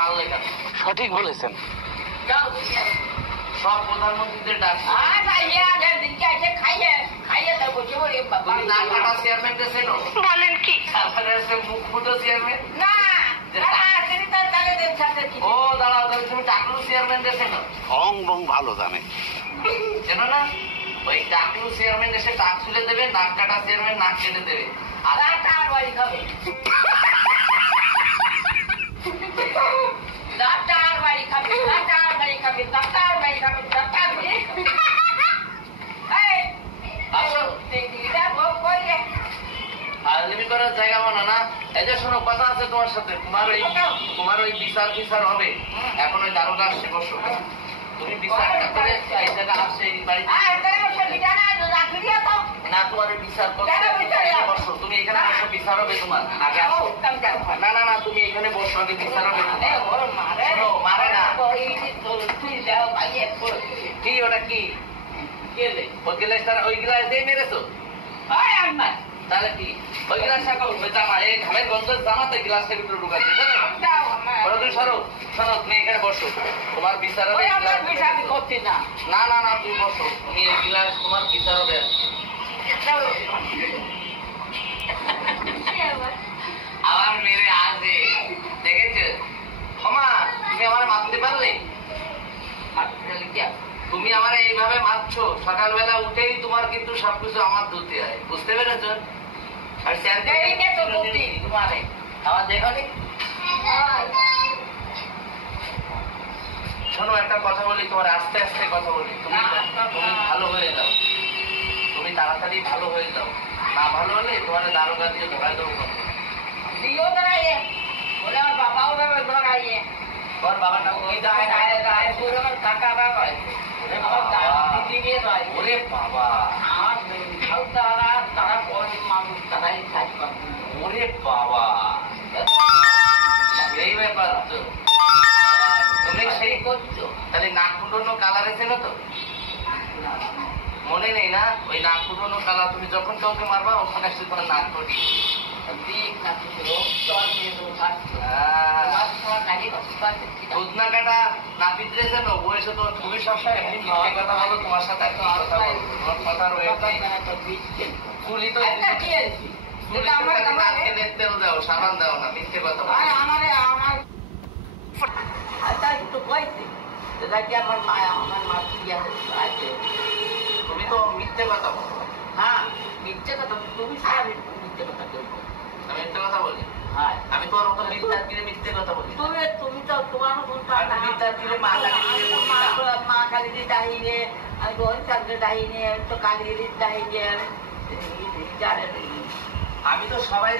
মারলে কেন? সঠিক বলেছেন। সব প্রধানমন্ত্রীদের ডাক চেয়ারম্যান বলেন কি? মুখ ফুটো চেয়ারম্যান। ও দাঁড়াও, তুমি টাকলু চেয়ারম্যান চেনো? অং বং ভালো জানে। চেনো না? ওই টাকলু চেয়ারম্যান এসে টাক তুলে দেবে, নাক কাটা চেয়ারম্যান নাক কেটে দেবে। আর কার বাড়ি খাবে? জায়গা মানো না। এই যে শোনো, কথা আছে তোমার সাথে। তোমার ওই বিচার ফিচার হবে। এখন ওই দারোগা আসছে, বসো। তুমি বিচারটা করে এই জায়গা আসছে এই বাড়িতে না, তোমার বিচার বসো। তুমি এখানে বসো, বিচার হবে তোমার। আগে আসো। না না না, তুমি এখানে বসো, আগে বিচার হবে। মারে না কি? ওটা কি? ওই গ্লাস দিয়ে মেরেছো? তাহলে কি? ওই গ্লাস জামা, এই ঘামের গন্ধ জামাতে গ্লাসের ভিতরে ঢুকাচ্ছে। তুমি সরো, শোনো, তুমি এখানে বসো, তোমার বিচার হবে। না না না, তুমি বসো, তুমি এই গ্লাস, তোমার বিচার হবে। আবার মেরে আসে, দেখেছো? ক্ষমা, তুমি আমার মারতে পারলে? তুমি আমার এইভাবে মারছো, সকালবেলা উঠেই তোমার কিন্তু সবকিছু আমার ধুতে হয়, বুঝতে পেরেছ? আর আমার দেখো নি। শোনো, একটা কথা বলি, তোমার আস্তে আস্তে কথা বলি। তুমি ভালো হয়ে যাও, তুমি তাড়াতাড়ি ভালো হয়ে যাও। না ভালো হলে তোমার দারোগা দিয়ে ধরাই দেবো। তোমার বাবার নাম কি? ওরে বাবা, ওরে বাবা, সেই ব্যাপার তো। তুমি সেই করছো, তাহলে নাক ফুটানো কালার এসেছো তো? মনে নেই না? ওই নাক ফুটানো কালার তুমি যখন কাউকে মারবা ওখানে এসে তোমার নাক ফুটি দুধনা কাটা নাপিত রেছে না বয়সে তো তুমি সবসময় মিথ্যে কথা বলো। তোমার সাথে একটা কথা বলো, তোমার কথা রয়েছে তুলি তো তেল দাও, সাবান দাও না, মিথ্যে কথা বলো। তুমি তো মিথ্যে কথা বলো। হ্যাঁ, মিথ্যে কথা। তুমি মিথ্যে কথা বলবো? আমি মিথ্যে কথা বলি? আমি তোমার মতো মিথ্যার মিথ্যে কথা বলি? তুমি তো তোমার মিথ্যার মা কালী ডাহিনে, আমি রোহন চন্দ্র ডাহিনে, তো কালীর ডাহিনে। আমি তো সবাই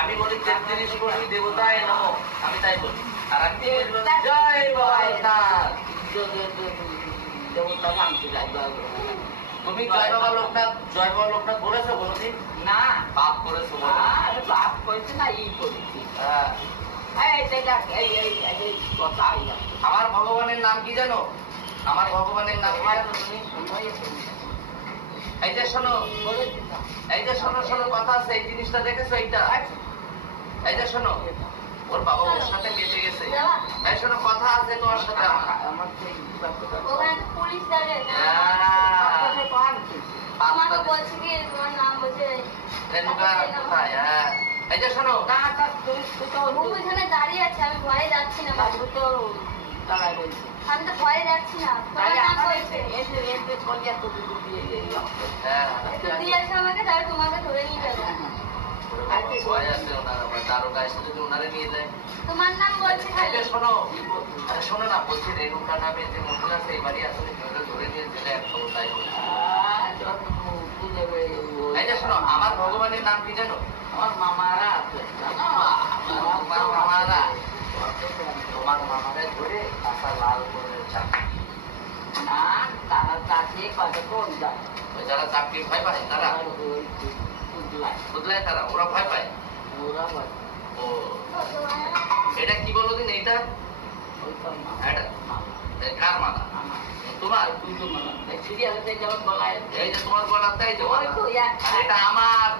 আমি বলি ৩৩ কোটি দেবতায় নমঃ, আমি তাই বলি। আর আমি জয় ভোলানাথ, দেবতা ভাঙতে যাই। তুমি জয় বাবা লোকনাথ বলেছো কোনোদিন? না, পাপ করেছো? পাপ করেছি না, ই করেছি। আমার ভগবানের নাম কি জানো? আমার ভগবানের নাম কি জানো তুমি? এই যে শোনো, এই যে শোনো শোনো, কথা আছে, এই জিনিসটা দেখেছো? এইটা, এই যে শোনো, ওর বাবা ওর সাথে বেঁচে গেছে। এই শোনো, কথা আছে তোমার সাথে আমার। এই যে শোনো, দাঁড়িয়ে আছে, আমি ভয়ে যাচ্ছি না, বাবু তো আমি তো ভয়ে যাচ্ছি না। দিয়ে আসো আমাকে, তাহলে তোমাকে ধরে নিয়ে যাবো। তোমার নাম বলছি খালি। শোনো না, বলছি রেণুকা নামে যে মহিলা আছে এই বাড়ি আসলে ধরে নিয়ে জেলে একটা তাই শোনো, আমার ভগবানের নাম কি জানো? আমার মামারা আছে, তোমার মামারা, তোমার মামারা ধরে কাঁচা লাল করে চাকরি না, তারা চাকরি কতক্ষণ যায়। যারা চাকরি ভয় পায় তারা বুঝলাই, তারা ওরা ভয় পায়। ও, এটা কি বলো দিন? এইটা কার মালা? তোমার? তুই তো মালা সিরিয়ালে যেমন বলায় এই যে তোমার গলাতে এই যে ওই তো আর এটা আমার।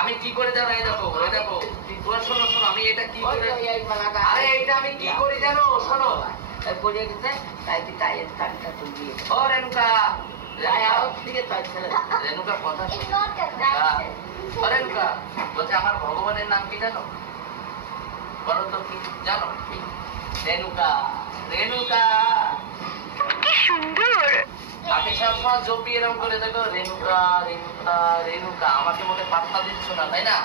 আমি কি করে জানো? এই দেখো তোমার শোনো শোনো, আমি এটা কি করে, আরে এটা আমি কি করি জানো? শোনো, পড়ে গেছে তাই কি তাই কানটা তুই দিয়ে ও রেণুকা, দিকে তাই ছেলে রেণুকা কথা শোনো। ও রেণুকা, বলছে আমার ভগবানের নাম কি জানো? বলো তো কি জানো? রেণুকা। রেণুকা কি সুন্দর। আমি সবসময় জপি এরকম করে দেখো, রেণুকা রেণুকা রেণুকা। আমাকে মনে পাত্তা দিচ্ছ না, তাই না?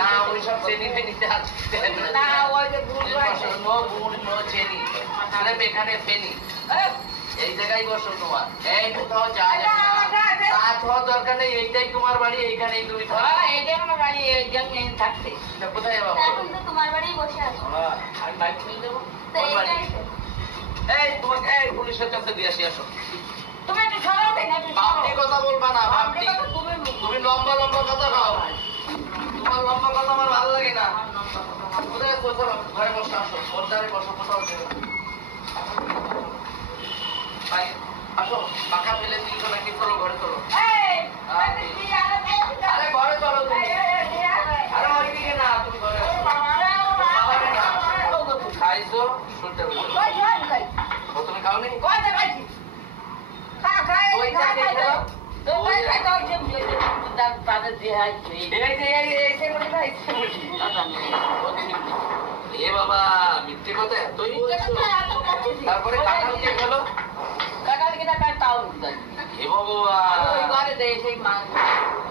না ওইসব চেনি ফেনিতে আসছে না ওই যে গুড় নো গুড় নো চেনি, স্রেফ এখানে ফেনি। এই জায়গায় বসো তোমার, এই কোথাও যাওয়া যাবে না, কাজ হওয়ার দরকার নেই। এইটাই তোমার বাড়ি, এইখানেই তুমি থাকো। এইটাই আমার বাড়ি এই জন্য থাকতে তা কোথায় যাবো? এখন তো তোমার বাড়িই বসে আছো আমি বাইক নিয়ে দেবো। তো কোন বাড়ি? এইটাই তো। এই তোমাকে এই পুলিশের কাছে দিয়ে আসি, আসো। তুমি একটু সরাও দেন একটু বাপটি কথা বলবা না, আপনি বাপটি। কথা তুমি তুমি লম্বা লম্বা কথা খাও, তোমার লম্বা কথা আমার ভালো লাগে না। কোথায় কোথাও ঘরে বসে আসো, পর্দারে বসো, কোথাও যেও না। ভাই আসো, পাখা ফেলে দিয়েছো নাকি? চলো ঘরে চলো। আরে ঘরে চলো তুমি। আরে ওইদিকে না, তুমি ঘরে আসো। বাবারে না। খাইছো শুনতে পেলো? ও তুমি খাওনি? তাদের দেহাই এ বাবা, মিথ্যে কথা এতই বলছো? তারপরে কাঁঠাল কে খেলো? কাকাল কিনা কাল তাও হে ভগবান, ওই ঘরে দেয় সেই মা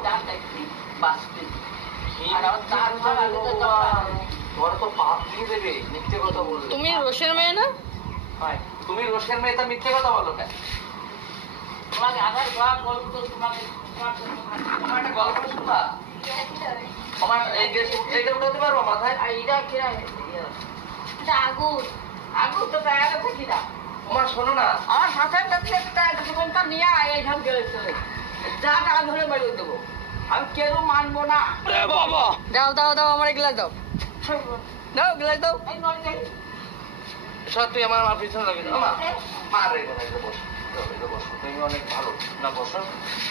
দাঁত বাঁচতে তোমার তো পাপ দিয়ে দেবে মিথ্যে কথা বললে। তুমি রোশের মেয়ে না? তুমি রোশের মেয়ে, তা মিথ্যে কথা বলো কেন? তোমাকে আধার কার্ড বলুন তো তোমাকে তোমার একটা গল্প শুনবা? আমার এই গ্যাস এটা উঠাতে পারবো মাথায়? এইটা কিরা আগুন আগুন তো তাই আগে থাকি না তোমার শোনো না, আমার শাসন দোকানটা নিয়ে এই ধান গেছে যা টাকা ধরে বেরিয়ে দেবো আমি কেন মানবো না বাবা দাও দাও দাও আমার গ্লাস দাও, দাও গ্লাস দাও। এই নয় যাই সব তুই আমার আমার পিছনে লাগে না মার রে কথা, এটা বসো এটা বসো, তুমি অনেক ভালো না, বসো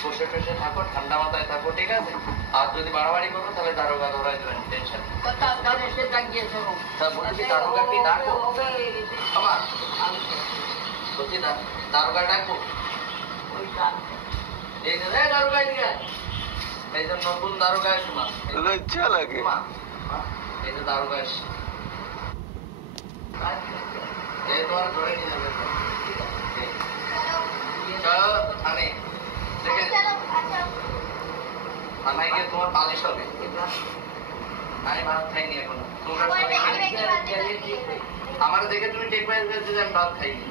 বসে টসে থাকো, ঠান্ডা মাথায় থাকো, ঠিক আছে? আর যদি বাড়াবাড়ি করো তাহলে দারোগা ধরাই দেবেন, টেনশন। কথা দাঁড়িয়ে সে দাঁড়িয়েছে তা বলছি কি দারোগা কি ডাকো? আমার বলছি দারোগা ডাকবো? ওই গান এই যে দারোগা এদিকে আয়। এই যে নতুন দারোগা এসে মা, লজ্জা লাগে। মা এই যে দারোগা এসে, এই তোমার ধরে নিয়ে যাবে। চলো থানে, দেখে থানায় গিয়ে তোমার পালিশ হবে। আমি ভাত খাইনি এখনো, তোমরা আমার দেখে তুমি টেক পাই যে আমি ভাত খাইনি,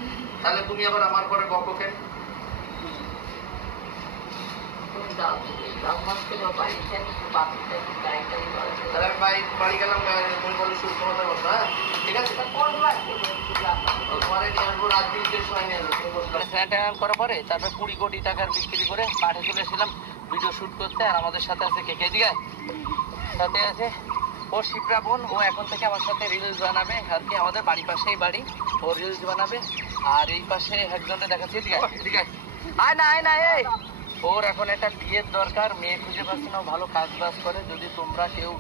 তাহলে তুমি আবার আমার পরে বকো কেন? তাহলে আমি বাড়ি গেলাম, তুমি বলো সুস্থ মতো বসো, হ্যাঁ ঠিক আছে? তোমার নিয়ে আসবো রাত 3টের সময় নিয়ে আসবো, তুমি বসবে। স্যানিটাইজার করার পরে তারপর 20 কোটি টাকার বিক্রি করে পাঠে চলেছিলাম ভিডিও শুট করতে। আর আমাদের সাথে আছে কে কে, দিকে সাথে আছে ও শিপ্রা বোন, ও এখন থেকে আমার সাথে রিলস বানাবে আর কি, আমাদের বাড়ির পাশেই বাড়ি, ও রিলস বানাবে। আর এই পাশে একজনকে দেখাচ্ছি, ঠিক আছে? আয় না আয় না, এই ওর এখন একটা বিয়ের দরকার, মেয়ে খুঁজে পাচ্ছে না, ও ভালো কাজ বাজ করে। যদি তোমরা কেউ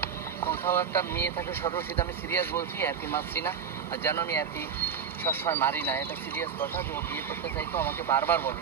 কোথাও একটা মেয়ে থাকে সর্বশীত, আমি সিরিয়াস বলছি, এতি মারছি না, আর যেন আমি এতি সবসময় মারি না, এটা সিরিয়াস কথা। যে ও বিয়ে করতে চাইতো আমাকে বারবার বলে,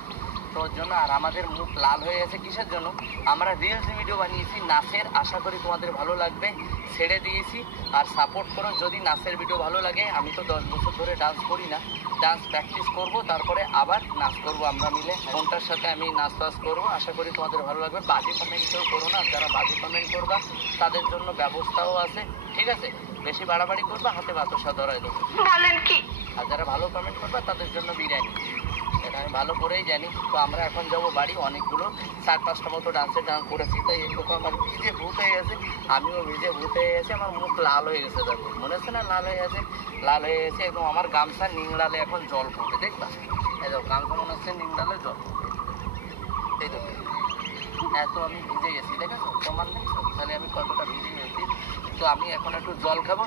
তো ওর জন্য। আর আমাদের মুখ লাল হয়ে গেছে কিসের জন্য? আমরা রিলস ভিডিও বানিয়েছি নাচের, আশা করি তোমাদের ভালো লাগবে, ছেড়ে দিয়েছি। আর সাপোর্ট করো যদি নাচের ভিডিও ভালো লাগে। আমি তো 10 বছর ধরে ডান্স করি না, ডান্স প্র্যাকটিস করব, তারপরে আবার নাচ করব আমরা মিলে, ফোনটার সাথে আমি নাচ বাস করবো। আশা করি তোমাদের ভালো লাগবে। বাজে কমেন্ট কেউ করো না, যারা বাজে কমেন্ট করবা তাদের জন্য ব্যবস্থাও আছে, ঠিক আছে? বেশি বাড়াবাড়ি করবা হাতে বাতাসা ধরায় দেবো। বলেন কি? আর যারা ভালো কমেন্ট করবা তাদের জন্য বিরিয়ানি, এটা আমি ভালো করেই জানি। তো আমরা এখন যাবো বাড়ি, অনেকগুলো 4-5টা মতো ডান্সের ডান্স করেছি, তাই এরকম আমার ভিজে ভূত হয়ে গেছে, আমিও ভিজে ভূত হয়ে গেছে, আমার মুখ লাল হয়ে গেছে, দেখো মনে হচ্ছে না লাল হয়ে গেছে, লাল হয়ে গেছে এবং আমার গামছা নিংড়ালে এখন জল পড়বে, দেখবা এই দেখো গামছা মনে হচ্ছে নিংড়ালে জল পড়বে, এই দেখো এত আমি ভিজে গেছি, দেখেছো তোমার দেখছো তাহলে আমি কতটা ভিজে গেছি। তো আমি এখন একটু জল খাবো,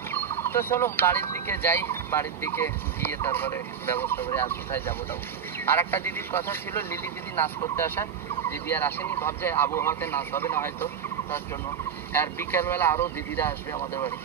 তো চলো বাড়ির দিকে যাই, বাড়ির দিকে গিয়ে তারপরে ব্যবস্থা করে আর কোথায় যাবো টাবো। আর একটা দিদির কথা ছিল, লিলি দিদি নাচ করতে আসার, দিদি আর আসেনি, ভাবছে আবহাওয়াতে নাচ হবে না হয়তো, তার জন্য। আর বিকেলবেলা আরো দিদিরা আসবে আমাদের বাড়ি।